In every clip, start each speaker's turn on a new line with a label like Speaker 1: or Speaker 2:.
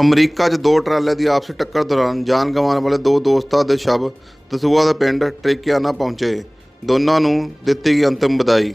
Speaker 1: America 'ਚ ਦੋ ਟਰਾਲਿਆਂ ਦੀ ਆਪਸੀ ਟੱਕਰ ਦੌਰਾਨ ਜਾਨ ਗੰਵਾਉਣ ਵਾਲੇ ਦੋ ਦੋਸਤਾਂ ਦੇ ਸ਼ਵ ਦਸੂਹਾ ਦੇ ਪਿੰਡ ਟ੍ਰੇਕਿਆਨਾ ਪਹੁੰਚੇ। ਦੋਨਾਂ ਨੂੰ ਦਿੱਤੀ ਗਈ ਅੰਤਿਮ ਵਿਦਾਈ।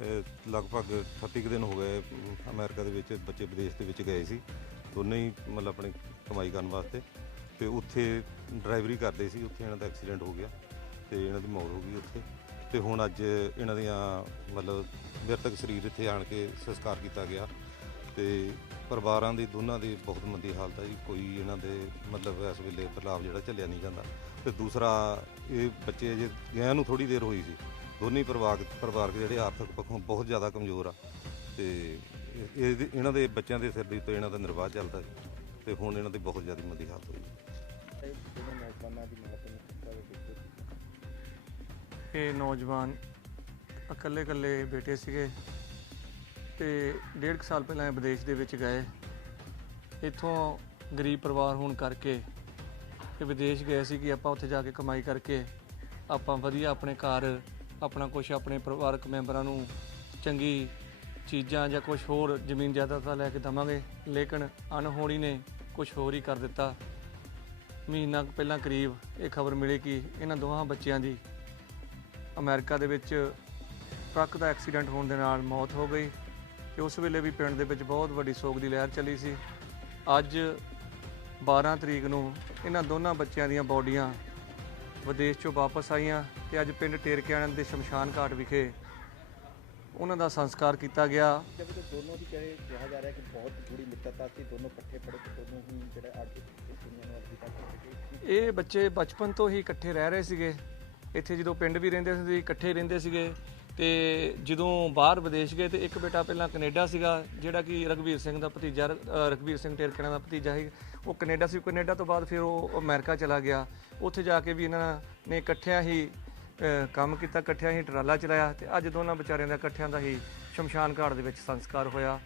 Speaker 2: ਜੀ ਲਗਭਗ 38 ਕੁ ਦਿਨ ਹੋ ਗਏ ਅਮ, ਅਮਰੀਕਾ ਦੇ ਵਿੱਚ ਬੱਚੇ ਵਿਦੇਸ਼ ਦੇ ਵਿੱਚ ਗਏ ਸੀ। ਦੋਨੇ ਹੀ ਮਤਲਬ ਆਪਣੀ ਕਮਾਈ ਕਰਨ ਵਾਸਤੇ। ਤੇ ਉੱਥੇ ਡਰਾਈਵਰੀ ਕਰਦੇ ਸੀ ਉੱਥੇ ਇਹਨਾਂ ਦਾ ਐਕਸੀਡੈਂਟ ਹੋ ਗਿਆ ਤੇ ਇਹਨਾਂ ਦੀ ਮੌਤ ਹੋ ਗਈ ਉੱਥੇ। ਤੇ ਹੁਣ ਅੱਜ ਇਹਨਾਂ ਦੀਆਂ ਮਤਲਬ ਮ੍ਰਿਤਕ ਸਰੀਰ ਇੱਥੇ ਆਣ ਕੇ ਸੰਸਕਾਰ ਕੀਤਾ ਗਿਆ। ਤੇ ਪਰਿਵਾਰਾਂ ਦੀ ਦੋਨਾਂ ਦੀ ਬਹੁਤ ਮੰਦੀ ਹਾਲਤ ਹੈ ਜੀ। ਕੋਈ ਇਹਨਾਂ ਦੇ ਮਤਲਬ ਇਸ ਵੇਲੇ ਬਦਲਾਵ ਜਿਹੜਾ ਚੱਲਿਆ ਨਹੀਂ ਜਾਂਦਾ। ਤੇ ਦੂਸਰਾ ਇਹ ਬੱਚੇ ਜੇ ਗਿਆ ਨੂੰ ਥੋੜੀ ਦੇਰ ਹੋਈ ਸੀ। ਦੋਨੇ ਪਰਿਵਾਰ ਪਰਿਵਾਰਕ ਜਿਹੜੇ ਆਰਥਿਕ ਪੱਖੋਂ ਬਹੁਤ ਜ਼ਿਆਦਾ ਕਮਜ਼ੋਰ ਆ। ਤੇ ਇਹ- ਇਹ ਇਹਨਾਂ ਦੇ ਬੱਚਿਆਂ ਦੇ ਸਿਰ ਦੇ ਤੋਂ ਇਹਨਾਂ ਦਾ ਨਿਰਵਾਹ ਚੱਲਦਾ ਜੀ ਤੇ ਹੁਣ ਇਹਨਾਂ ਦੀ ਬਹੁਤ ਜ਼ਿਆਦਾ ਮੰਦੀ ਹਾਲਤ ਹੋਈ
Speaker 3: ਇਹ ਨੌਜਵਾਨ ਇਕੱਲੇ ਇਕੱਲੇ ਬੇਟੇ ਸੀਗੇ ਤੇ ਡੇਢ ਕੁ ਸਾਲ ਪਹਿਲਾਂ ਇਹ ਵਿਦੇਸ਼ ਦੇ ਵਿੱਚ ਗਏ। ਇੱਥੋਂ ਗਰੀਬ ਪਰਿਵਾਰ ਹੋਣ ਕਰਕੇ ਇਹ ਵਿਦੇਸ਼ ਗਏ ਸੀ ਕਿ ਆਪਾਂ ਉੱਥੇ ਜਾ ਕੇ ਕਮਾਈ ਕਰਕੇ ਆਪਾਂ ਵਧੀਆ ਆਪਣੇ ਘਰ ਆਪਣਾ ਕੁਝ ਆਪਣੇ ਪਰਿਵਾਰਕ ਮੈਂਬਰਾਂ ਨੂੰ ਚੰਗੀ ਚੀਜ਼ਾਂ ਜਾਂ ਕੁਝ ਹੋਰ ਜ਼ਮੀਨ ਜਾਇਦਾਦਾਂ ਲੈ ਕੇ ਦਵਾਂਗੇ, ਲੇਕਿਨ ਅਣਹੋਣੀ ਨੇ ਕੁਝ ਹੋਰ ਹੀ ਕਰ ਦਿੱਤਾ। ਮਹੀਨਾ ਕੁ ਪਹਿਲਾਂ ਕਰੀਬ ਇਹ ਖਬਰ ਮਿਲੀ ਕਿ ਇਹਨਾਂ ਦੋਹਾਂ ਬੱਚਿਆਂ ਦੀ ਅਮਰੀਕਾ ਦੇ ਵਿੱਚ ਟਰੱਕ ਦਾ ਐਕਸੀਡੈਂਟ ਹੋਣ ਦੇ ਨਾਲ ਮੌਤ ਹੋ ਗਈ ਤੇ ਉਸ ਵੇਲੇ ਵੀ ਪਿੰਡ ਦੇ ਵਿੱਚ ਬਹੁਤ ਵੱਡੀ ਸੋਗ ਦੀ ਲਹਿਰ ਚੱਲੀ ਸੀ। ਅੱਜ 12 ਤਰੀਕ ਨੂੰ ਇਹਨਾਂ ਦੋਨਾਂ ਬੱਚਿਆਂ ਦੀਆਂ ਬਾਡੀਆਂ ਵਿਦੇਸ਼ ਚੋਂ ਵਾਪਸ ਆਈਆਂ ਤੇ ਅੱਜ ਪਿੰਡ ਟੇਰਕਿਆਣਾ ਦੇ ਸ਼ਮਸ਼ਾਨ ਘਾਟ ਵਿਖੇ ਉਹਨਾਂ ਦਾ ਸੰਸਕਾਰ ਕੀਤਾ ਗਿਆ।
Speaker 4: ਜਦ ਦੋਨੋਂ ਦੀ ਕਹੇ ਕਿਹਾ ਜਾ ਰਿਹਾ ਕਿ ਬਹੁਤ ਗੂੜੀ ਮਿੱਤਰਤਾ ਸੀ ਦੋਨੋਂ ਇਕੱਠੇ ਪੜ੍ਹੇ ਤੇ ਦੋਨੋਂ ਹੀ ਜਿਹੜਾ ਅੱਜ ਇਸ ਦੁਨੀਆ ਨੂੰ ਅਲਵਿਦਾ ਕਰ ਚੁੱਕੇ
Speaker 3: ਇਹ ਬੱਚੇ ਬਚਪਨ ਤੋਂ ਹੀ ਇਕੱਠੇ ਰਹਿ ਰਹੇ ਸੀਗੇ। ਇੱਥੇ ਜਦੋਂ ਪਿੰਡ ਵੀ ਰਹਿੰਦੇ ਸੀ ਇਕੱਠੇ ਰਹਿੰਦੇ ਸੀਗੇ। ਤੇ ਜਦੋਂ ਬਾਹਰ ਵਿਦੇਸ਼ ਗਏ ਤੇ ਇੱਕ ਬੇਟਾ ਪਹਿਲਾਂ ਕੈਨੇਡਾ ਸੀਗਾ ਜਿਹੜਾ ਕਿ ਰਗਵੀਰ ਸਿੰਘ ਦਾ ਭਤੀਜਾ ਰ- ਅ, ਸਿੰਘ ਟੇਰਕਣਾ ਦਾ ਭਤੀਜਾ ਸੀ। ਉਹ ਕੈਨੇਡਾ ਸੀ। ਕੈਨੇਡਾ ਤੋਂ ਬਾਅਦ ਫਿਰ ਉਹ ਅਮਰੀਕਾ ਚਲਾ ਗਿਆ। ਉੱਥੇ ਜਾ ਕੇ ਵੀ ਇਹਨਾਂ ਨੇ ਇਕੱਠਿਆਂ ਹੀ ਕੰਮ ਕੀਤਾ ਇਕੱਠਿਆਂ ਹੀ ਟਰਾਲਾ ਚਲਾਇਆ ਤੇ ਅੱਜ ਦੋਨਾਂ ਵਿਚਾਰਿਆਂ ਦਾ ਇਕੱਠਿਆਂ ਦਾ ਹੀ ਸ਼ਮਸ਼ਾਨ ਘਾਟ ਦੇ ਵਿੱਚ ਸੰਸਕਾਰ ਹੋਇਆ।